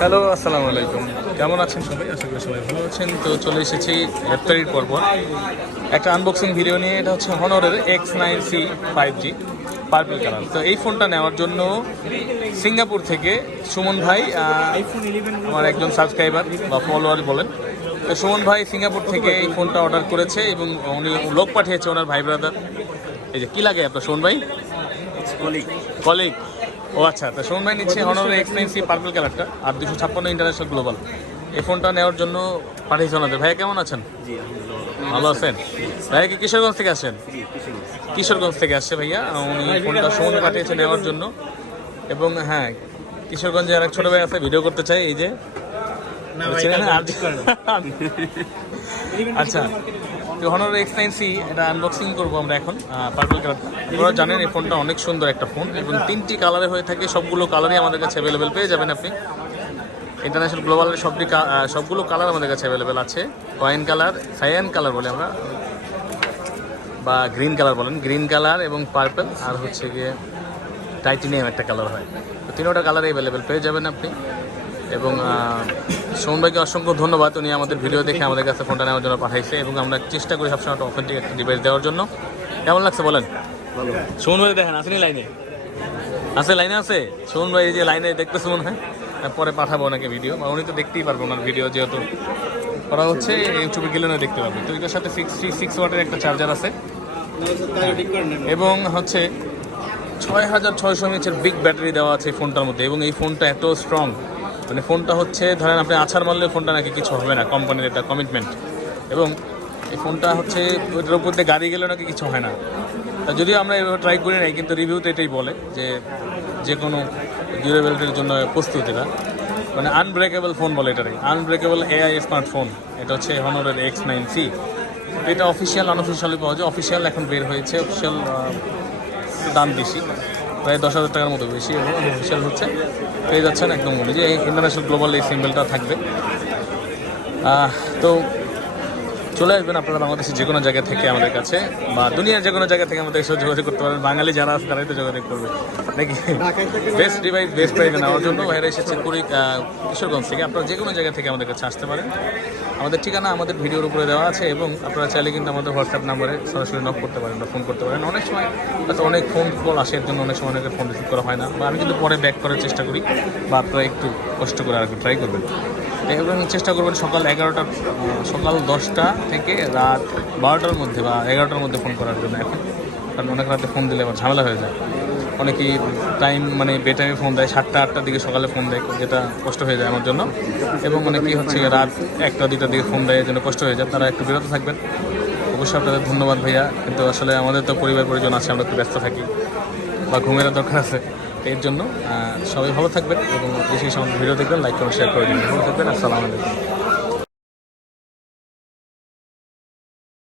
Hello আসসালামু আলাইকুম। কেমন আছেন সবাই? আশা করি সবাই ভালো আছেন। তো চলে এসেছি ইফতারির পর্ব। একটা আনবক্সিং ভিডিও নিয়ে এটা হচ্ছে হনরের X nine C five G purple colour তো এই ফোনটা নেওয়ার জন্য সিঙ্গাপুর থেকে সুমন ভাই আমার একজন সাবস্ক্রাইবার বা ফলোয়ার বলেন। তো সুমন ভাই সিঙ্গাপুর থেকে এই ফোনটা অর্ডার করেছে এবং উনি লোক পাঠিয়েছে ওনার ভাই ব্রাদার এই যে কী লাগে আপনার সুমন ভাই? কলিগ ও আচ্ছা তো সুমন ভাই নিচ্ছে হনরের এক্স নাইন সি পার্পল কালারটা আর দুশো ছাপ্পান্ন ইন্টারন্যাশনাল গ্লোবাল এই ফোনটা নেওয়ার জন্য পাঠিয়েছে ওনাদের। ভাইয়া কেমন আছেন? ভালো আছেন? ভাইয়া কি কিশোরগঞ্জ থেকে আসছেন? জি কিশোরগঞ্জ। থেকে আসছে ভাইয়া। উনি ফোনটা সুমন পাঠিয়েছে নেওয়ার জন্য। এবং হ্যাঁ কিশোরগঞ্জে আর এক ছোট ভাই আছে ভিডিও করতে চাই এই যে? আচ্ছা। তো হনর এক্স নাইন সি এটা আনবক্সিং করব আমরা এখন পার্পল কালারটা আপনারা জানেন এই ফোনটা অনেক সুন্দর একটা ফোন, এবং তিনটি কালারে হয়ে থাকে, সবগুলো কালারই আমাদের কাছে অ্যাভেলেবেল পেয়ে যাবেন আপনি। ইন্টারন্যাশনাল গ্লোবালের সবটি সবগুলো কালার আমাদের কাছে অ্যাভেলেবেল আছে। ওয়াইন কালার সায়ান কালার বলে আমরা, বা গ্রিন কালার বলেন গ্রিন কালার এবং পার্পল আর হচ্ছে গিয়ে টাইটেনিয়াম একটা কালার হয়। তো তিনোটা কালার অ্যাভেলেবেল পেয়ে যাবেন আপনি। এবং সোমন ভাইকে অসংখ্য ধন্যবাদ। উনি আমাদের ভিডিও দেখে আমাদের কাছে ফোনটা নেওয়ার জন্য পাঠাইছে এবং আমরা চেষ্টা করি সবসময় একটা অথেন্টিক একটা ডিভাইস দেওয়ার জন্য। কেমন লাগছে বলেন? ভালো। সোমন ভাই দেখেন আসেনি লাইনে? আছে লাইনে আছে? সোমন ভাই এই যে লাইনে দেখতেছে মনে হয় পরে পাঠাবো ওনাকে ভিডিও বা উনি তো দেখতেই পারব ওনার ভিডিও যেহেতু করা হচ্ছে ইউটিউবে গেলে না দেখতে পারবে। তো এটার সাথে সিক্স থ্রি সিক্স ওয়াটের একটা চার্জার আছে। এবং হচ্ছে ছয় হাজার ছয়শো এমএচের বিগ ব্যাটারি দেওয়া আছে এই ফোনটার মধ্যে এবং এই ফোনটা এত স্ট্রং মানে ফোনটা হচ্ছে, ধরেন আপনি আছাড় মারলে ফোনটা নাকি কিছু হবে না কোম্পানির একটা কমিটমেন্ট এবং এই ফোনটা হচ্ছে ওইটার উপর দিয়ে গাড়ি গেলেও নাকি কিছু হয় না। তা যদিও আমরা এভাবে ট্রাই করি নাই, কিন্তু রিভিউতে এটাই বলে যে যে কোনো ডিউরেবিলিটির জন্য প্রস্তুত এটা। মানে আনব্রেকেবল ফোন বলে এটারে আনব্রেকেবল এআই স্মার্টফোন এটা হচ্ছে হনরের এক্স নাইন সি এটা অফিসিয়াল আনঅফিসিয়ালি পাওয়া যায়। অফিসিয়াল এখন বের হয়েছে অফিসিয়াল দাম বেশি। প্রায় দশ হাজার টাকার মতো বেশি অফিসিয়াল হচ্ছে। পেয়ে যাচ্ছেন একদম যে ইন্টারন্যাশনাল গ্লোবাল এই সিম্বলটা থাকবে। তো চলে আসবেন আপনারা বাংলাদেশের যে কোনো জায়গা থেকে আমাদের কাছে, বা দুনিয়ার যে কোনো জায়গা থেকে আমাদের সাথে যোগাযোগ করতে পারবেন। বাঙালি যারা আছে, তারাই তো যোগাযোগ করবে। নাকি? বেস্ট ডিভাইস বেস্ট প্রাইজে নেওয়ার জন্য বাইরে এসেছে কুড়ি কিশোরগঞ্জ থেকে। আপনারা যে কোনো জায়গা থেকে আমাদের কাছে আসতে পারেন। আমাদের ঠিকানা আমাদের ভিডিওর উপরে দেওয়া আছে, এবং আপনারা চাইলে কিন্তু আমাদের হোয়াটসঅ্যাপ নাম্বারে সরাসরি নক করতে পারেন বা ফোন করতে পারেন। অনেক সময় হয়তো অনেক ফোন কল আসে, এর জন্য অনেক সময় অনেকের ফোন রিসিভ করা হয় না। বা আমি কিন্তু পরে ব্যাক করার চেষ্টা করি, বা আপনারা একটু কষ্ট করে আর ট্রাই করবেন। এবং চেষ্টা করবেন সকাল এগারোটা, সকাল দশটা থেকে রাত বারোটার মধ্যে বা এগারোটার মধ্যে ফোন করার জন্য এখন। কারণ অনেক রাতে ফোন দিলে আবার ঝামেলা হয়ে যায়। অনেকেই টাইম মানে বে টাইমে ফোন দেয়, সাতটা, আটটার দিকে সকালে ফোন দেয়, যেটা কষ্ট হয়ে যায় আমার জন্য। এবং অনেকেই হচ্ছে রাত একটা, দুইটার দিকে ফোন দেয় এর জন্য কষ্ট হয়ে যায়। তারা একটু বিরত থাকবেন। অবশ্যই আপনাদের ধন্যবাদ ভাইয়া। কিন্তু আসলে আমাদের তো পরিবার পরিজন আছে, আমরা একটু ব্যস্ত থাকি বা ঘুমের দরকার আছে। এর জন্য সবাই ভালো থাকবেন এবং বেশি সময় ভিডিও দেখবেন লাইক করে শেয়ার করে দিন ভালো থাকবেন। আসসালামু আলাইকুম।